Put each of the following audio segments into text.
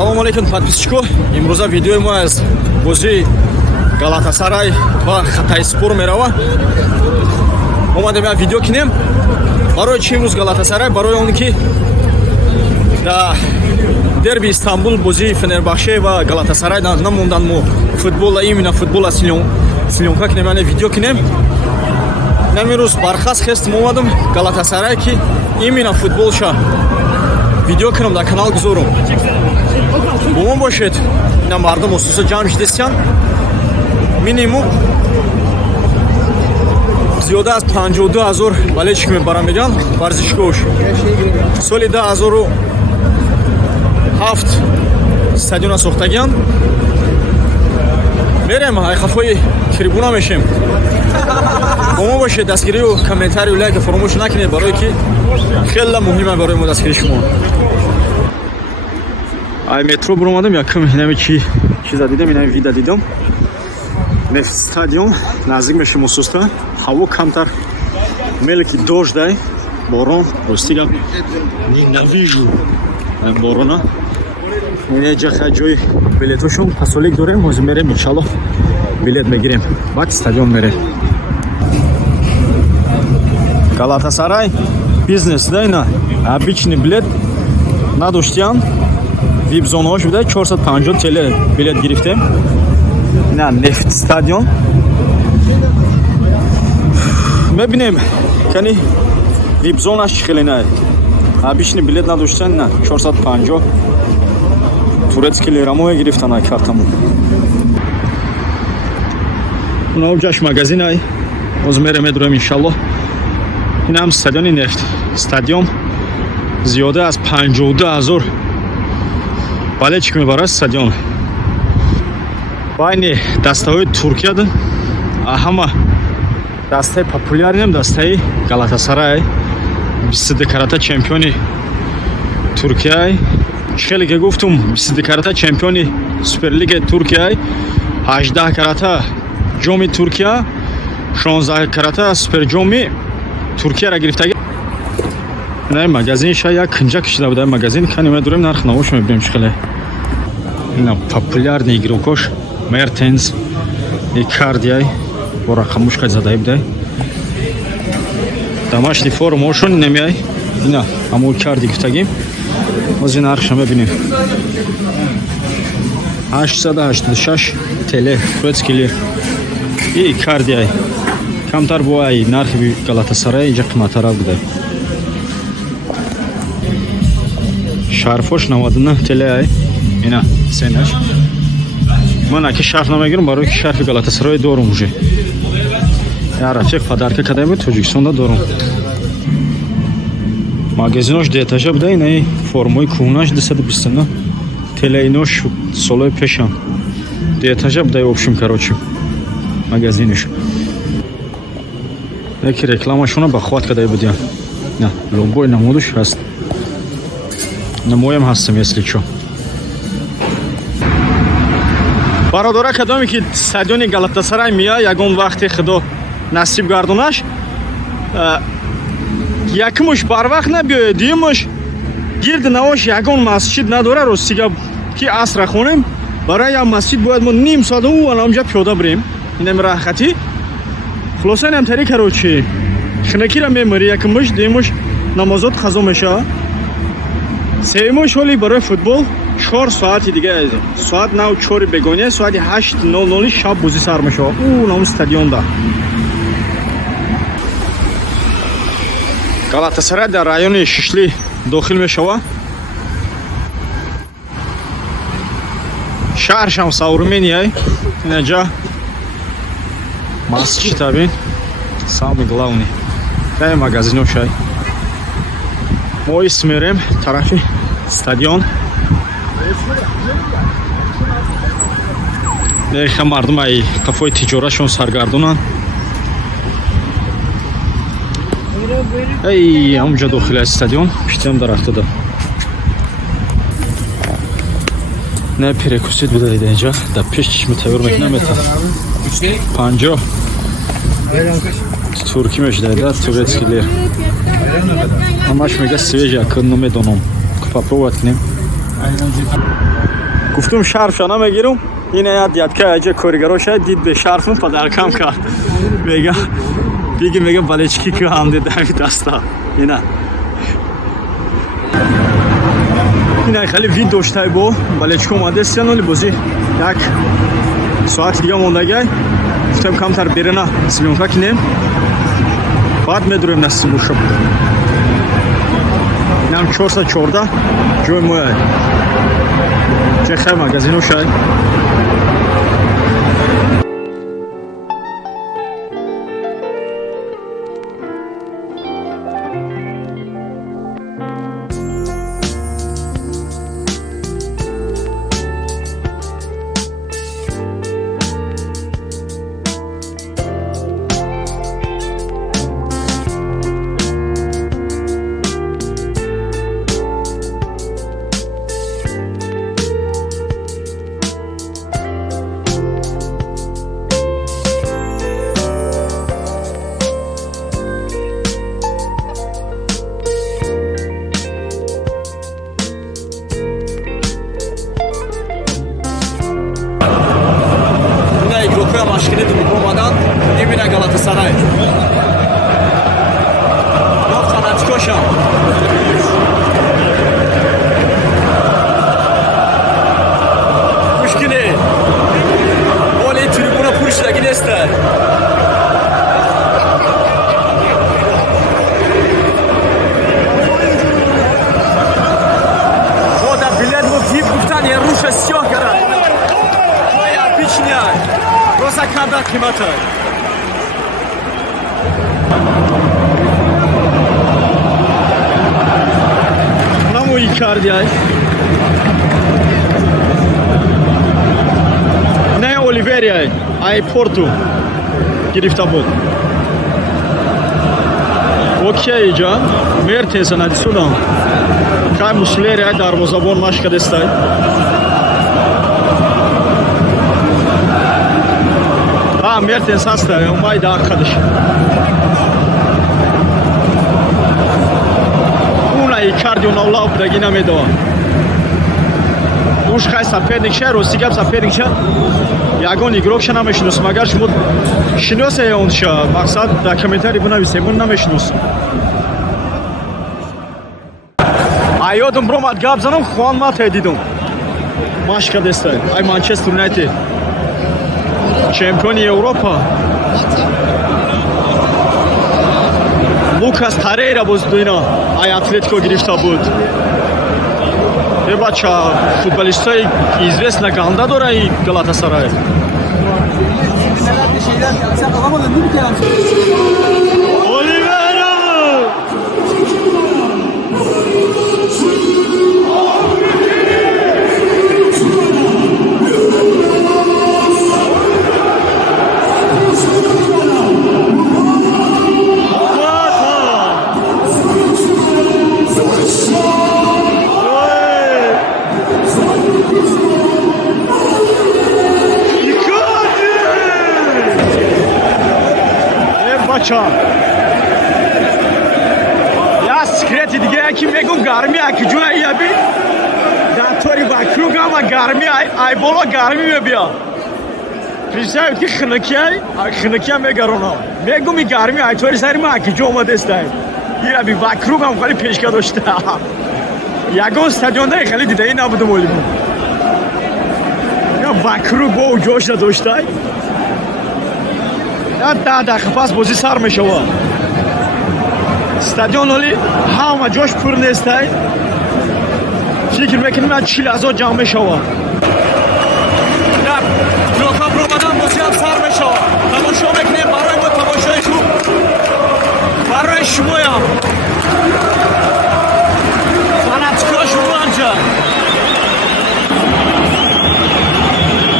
Ассалому алейкум, подписчико. Имрӯза видеои мо аз бозии Галатасарай ва Хатайспор мерава. Омадем як видео кинем. Барои чи имрӯз Галатасарай? Барои оне ки да дерби Истанбул бозии Фенербахче ва Галатасарай намондан мо футбола именно футбола силёнка кинем, яъне видео кинем. Намирӯз бархас хестим омадам Галатасарай ки именно футболша видео кинем, дар канал гузорум. Бо мон бошед. Ина мардум хусусан ҷамъ шидестиян. Минимум зиёда аз 52 000 балечик мебарам меган варзишгоҳш. Соли 2007 стадиона сохтагиян. Мерем ҳайқафои трибуна мешем. Бо мо бошед, дастгирию комментарию лайка фаромӯш накунед, барое ки хеле муҳима барои мо дастгирии шумо. Ай метро буромадам, якм инами чиза дидам, инами видео дидам. Нефт стадион наздик мешем усуста. Ҳаво камтар мелки дождай, борон, ростига ненавижу борона. Инеҷа ҷои билетошон пасолик дорем, ҳозир мерем иншаллоҳ билет мегирем. Баъд стадион мерем. Галатасарай бизнес да ина обичный билет надоштиян. Вип зонаҳош буда 450 теле билет гирифтем. На нефт стадион. Мебинем кани вип зонаш чӣ хеле на обичный билет надоштиян, на 450 турецки лирамоҳе гирифтана картамон. Навҷаш магазин ай ҳозир мерем медурем иншаллоҳ. Инам стадиони нефт стадион зиёда аз 52 000 балечик мебарад стадион. Байни дастаҳои Туркияда ҳама дастаи популярнем дастаи Галатасарай 22 карата чемпиони Туркия. Хеле ки гуфтум 22 карата чемпиони Суперлигаи Туркия, 18 карата ҷоми Туркия, 16 карата суперҷоми Туркияро гирифтаги. Ина магазинша як кинҷа кишида буда. Магазин кани медурем нарх навош мебинем чӣ хеле. Ина популярни игрокош Мертенс, Икардиай бо рақамушка задаи будай. Домашний формошон немиай. Ина ҳамо Икарди гуфтагим. ҳозир нархша мебинем. 886 теле турецки лир. И Икардиай камтар бо ай нархи Галатасарай инҷа қиматтарак будай. Шарфош 99 теле ай. Ина сенаш. Ман аки шарф намегирам, барои ки шарфи Галатасарай дорум уже. Я рафиқ падарка кадаи Тоҷикистонда дорум. Магазинош детажа буда, инаи формаи кӯҳнаш 229 теле инош солои пешан. Детажа буда обшим карочим магазиниш. Яки рекламашона ба хват кадаи будиян. На лобои намудуш ҳаст. Намоям ҳастам если чо. Бародора кадоме ки стадиони Галатасарай мия ягон вақте худо насиб гардонаш, якмуш барвақт набиёед, дуюмуш гирди навош ягон масҷид надора. Ростига ки асра хонем, барои як масҷид бояд мо ним соат анҷа пиёда бирем. Инам раҳати. Хулоса инам тари карочи. Шинакира мемори якмуш, дуюмуш намозот қазо меша. Сеюмуш ҳоли барои футбол 4 соати дига ази. Соат 9:04 бегоне, соати 8:00 шаб бозӣ сар мешава. Нам стадионда. Галатасарай дар райони Шишли дохил мешава. Шаҳршам Саврумения. Инаҷа масҷид табин. Самый главный. Дай магазиношай. Мо исмерем тарафи стадион. Неха мардум ай қафои тиҷорашон саргардонан. Эй, амҷа дохили стадион пиштиам дарахтада. Не перекусид буда ида инҷа да пеш чишми тайёр мекунам мета. 50 турки мешуда ида турецки лир. Ҳамаш мега свежа, кӯ намедонам. Попробовать кунем. گفتم شرفشا نمیگیرم این یاد که اجا کارگرا شاید دید به شرفم پدرکم کرد میگه بالچکی که هم دیده دستا اینا خیلی وید داشته با بالچکی اومده سیان ولی بازی یک ساعت دیگه موندگه گفتم کمتر بیرنا سیمونکا کنیم بعد میدرویم نسیم شب اینم 414 جوی مویه چه خیلی مگزینو شاید مشکلی تو میکنم نمیره گالاتاسرای ما فناتیکوشم مشکلی ولی تریبونا پرشدگی نیسته خدا بلیت و ویب گفتن یه روش سیاه کرد باید بیچ نیای Rosa kadar kıymetli. Namo Icardi ay. Ne Oliveira ay Porto. گرفته بود. اوکی جان. مرتضی ندیسودم. که مسلری دروازه‌بان مشکل است. Mertens hasta, umay da arkadaş. Una Icardi una ulav da gina medova. Уж хай соперникша, Росигаб соперникша. Ягон игрокша намешинус, магар шумо шиносе онша, мақсад документари бунависе, бун намешинус. Айодум бромад гап занам, хуан мат дидум. Машка дестай, ай Манчестер Юнайтед. Чемпиони Европа. Лукас Тарейра боздуина, ай Атлетико гирифта буд. Бача футболистой известна ганда дора и Галатасарай. Оливера! Я секрети دیگه یکی میگم گرمی اکی جون یابی دکتری باکرو گام گرمی ای بالا گرمی میبیا پیشای کی خنکی میگرونم میگم می گرمی ای طوری سری ما اکی جو اومده است یا بی باکرو گام خیلی پیشکا داشته یگان استادیون خیلی دیده نبودم ولی یا باکرو با جوش داشته یا دقیقه پس بازی سر میشه استادیون ولی همه جوش پر نیست فکر میکنم از 40,000 جمع میشه بلوکا پرومدن بازی هم سر میشه تماشا میکنیم برای ما تماشای خوب برای شما هم فناتیکا شما انجا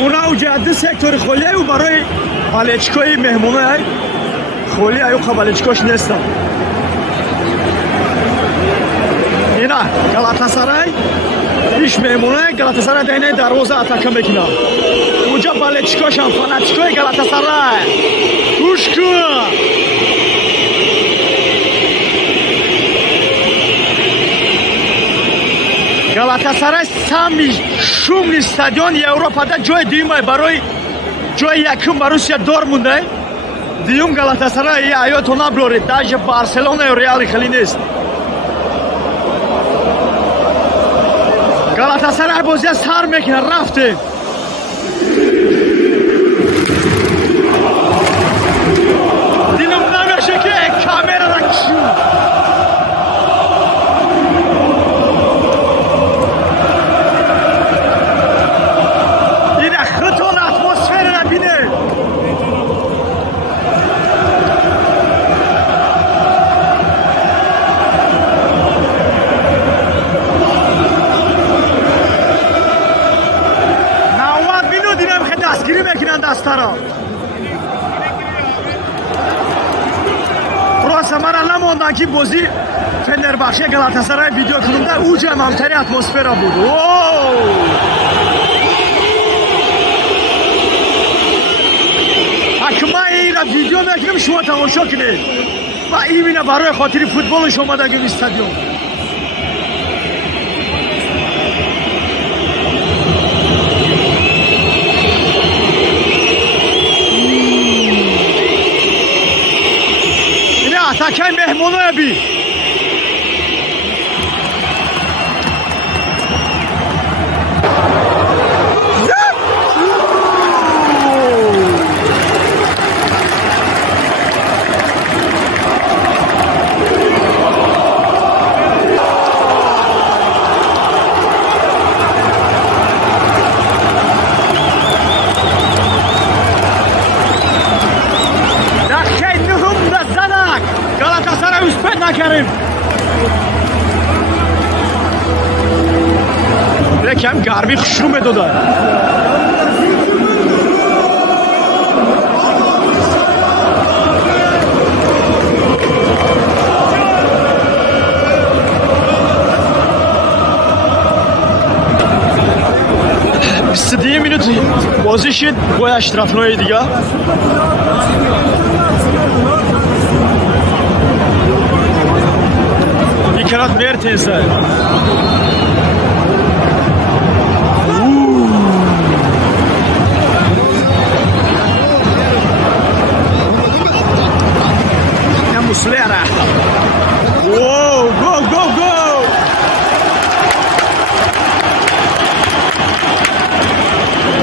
اونا جاده سکتور خالی و برای بالچکای مهمونه خالی ایو بالچکاش نیستن اینا گالاتاسرای iş memnuniyet Galatasaray değneği darvoza ataka mekina. Uca balechkoş هم فناتیکای Galatasaray. Kuşku. галатасарай самый шумный стадион Европада, ҷои дуюмай барои ҷои якум ба Русия дор мондай. Дуюм галатасарай аёто наброред, даже Барселона ё Реали хеле нест. галатасарай бозия сар мекунад, рафтем. Дилам намеша ки камерара кишид. Просто мара намондан ки бозӣ Фенербахче Галатасарай видео кунумда у ҷамъамтари атмосфера буд. Акман ира видео мекунем, шумо тамошо кунед. Ва именно барои хотири футболш омадагим стадион. Takay mehmonu abi. نکردیم یکم گرمی خشوم داده بیست minut بازی شد با اشترافنای دیگه Kanat Mertens'e. Muslera. Wow, go, go, go.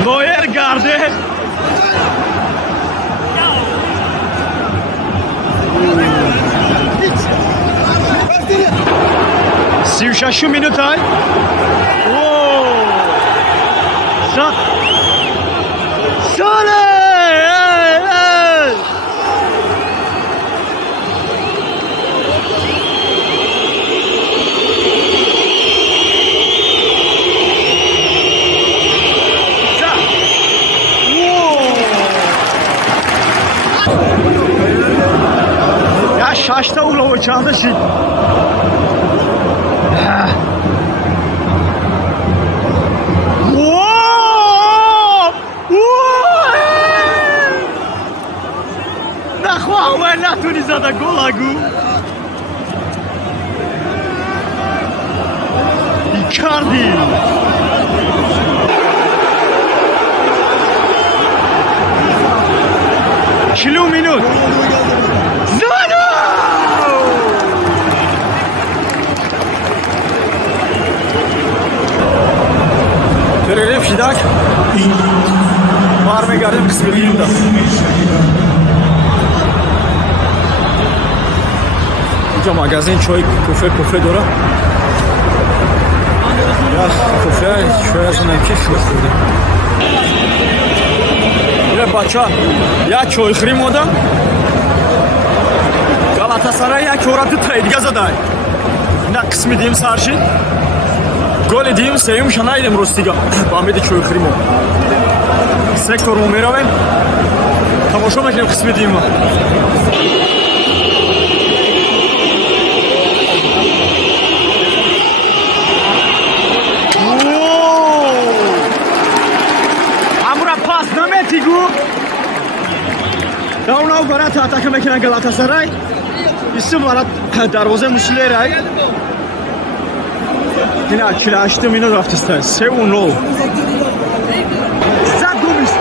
Neuer garde. Şu minut ay. Sole! Ya şaşta ula o çaldı şimdi. نتونی زده گل اگو ایکاردی 40 minut Zano Перерыв şidak Barmegardem kısmediyim da اینجا مغازین چای کوفه داره یا کوفه شوی از اونم که شوی خورده یه بچه یا چای خریم آدم Galatasaray یک ора دو تا دیگه زده نه قسمی دیم سرشید گل دیم سیوم شنایدیم روز دیگه با امید چای خریم سکتور رو میرویم تماشا میکنیم قسمی دیم Давно барат атака мекунад Галатасарай. Исм барат дарвозе Муслера. Yine 46 minut raftistan 3-0. Zat Gomis.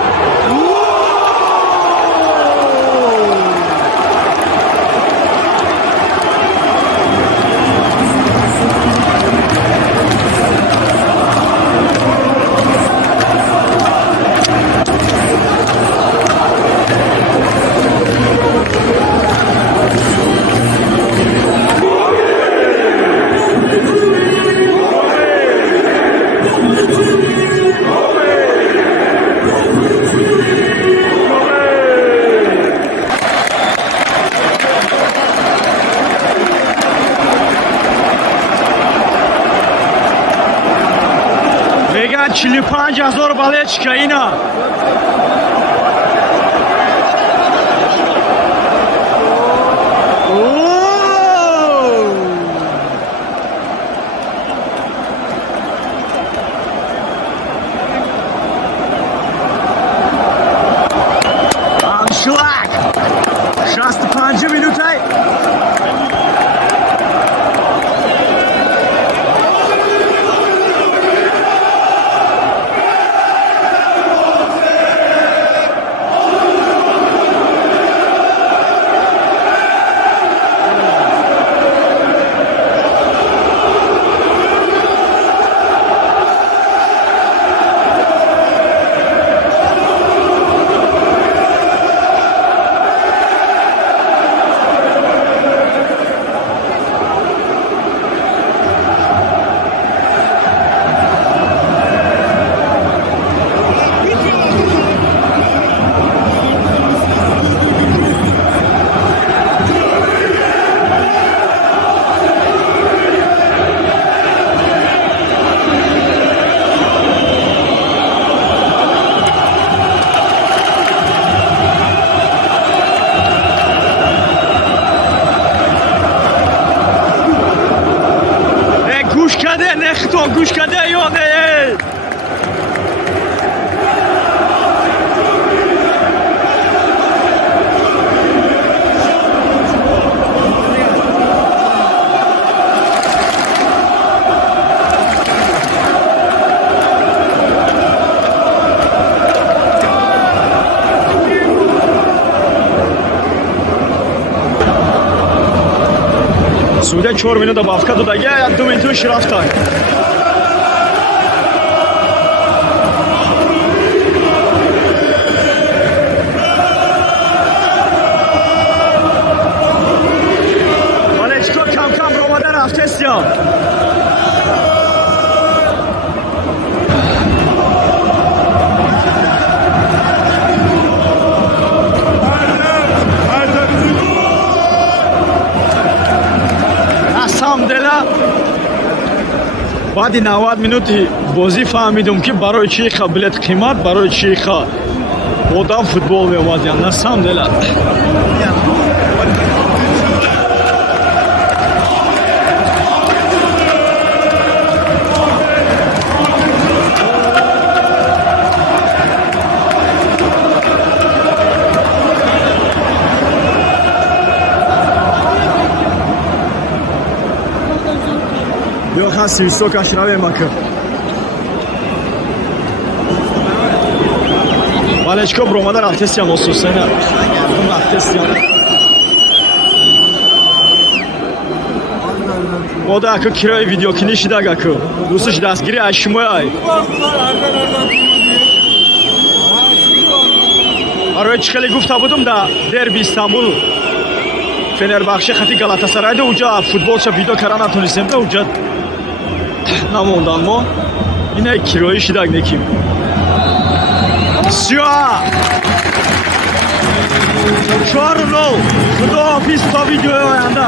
Vegan 45,000 балечка ина. Аншлаг. 65 минутай. گوش کده یاده Sude 4 minuta bavka dodagi, 2 minut shiraftan. Valechko kam romadan raftesyam. بعد 90 минути бозӣ фаҳмидум ки барои чӣ билет қимат, барои чӣ одам футбол меомадиян. На самом деле Хасси високаш равем ака. Валечко бромада рафтесиям осусена. Рафтесиям. Мода ака кирои видеокини шидаг ака. Дӯсташ дастгири ашмояй. Барои чӣ хеле гуфта будум да дерби Истанбул. Фенербахче хати Галатасарайда уҷа футболча видео кара натонистем да уҷа намондан мо ина кирои шидак неким. Всё. 4-0. Худоҳафиз то видеои оянда.